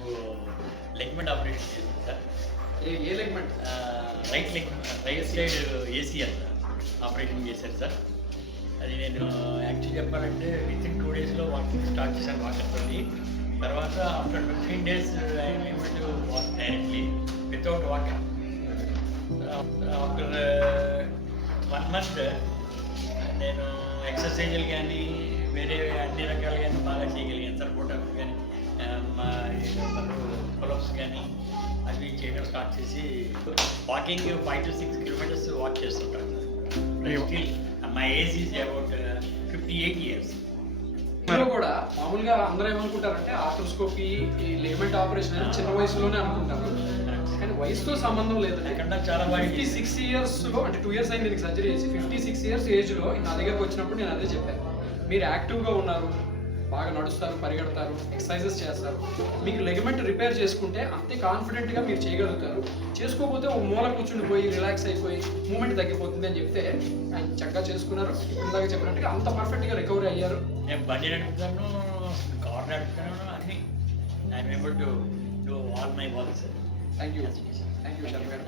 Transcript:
నాకు ligament operation చేసింది sir. ఏ ligament? Right side ACL operation చేశారు సార్. అది నేను యాక్చువల్లీ చెప్పాలంటే వితిన్ 2 daysలో వాకింగ్ స్టార్ట్ చేశాను వాకర్తో. తర్వాత after 15 days I able to walk directly without walker. After 1 month నేను ఎక్సర్సైజులు కానీ వేరే అన్ని రకాలు కానీ బాగా చేయగలిగాను సార్. పోటాలు కానీ పులప్స్ కానీ అవి చేయడం స్టార్ట్ చేసి వాకింగ్ 5 to 6 kilometers వాక్ చేస్తుంటాను sir. Still my age is about 58 years. ఇందులో కూడా మామూలుగా అందరూ ఏమనుకుంటారంటే ఆర్థ్రోస్కోపీ ఈ లిగమెంట్ ఆపరేషన్ అనేది చిన్న వయసులోనే అనుకుంటారు, కానీ వయసుతో సంబంధం లేదు. ఎందుకంటే చాలా 56 yearsలో అంటే 2 years అయింది దీనికి సర్జరీ చేసి. 56 years ఏజ్లో నా దగ్గరకు వచ్చినప్పుడు నేను అదే చెప్పాను, మీరు యాక్టివ్గా ఉన్నారు, బాగా నడుస్తారు, పరిగెడతారు, ఎక్సర్సైజెస్ చేస్తారు, మీకు లెగమెంట్ రిపేర్ చేసుకుంటే అంతే కాన్ఫిడెంట్గా మీరు చేయగలుగుతారు. చేసుకోకపోతే ఒక మూల కూర్చుండిపోయి రిలాక్స్ అయిపోయి మూమెంట్ తగ్గిపోతుంది అని చెప్తే ఆయన చక్కగా చేసుకున్నారు. ఇందాక చెప్పినట్టుగా అంత పర్ఫెక్ట్గా రికవరీ అయ్యారు. నేను బండి నడుపుతాను, కార్ నడుపుతాను, అన్నీ I'm able to do all my works. Thank you Sharma గారు.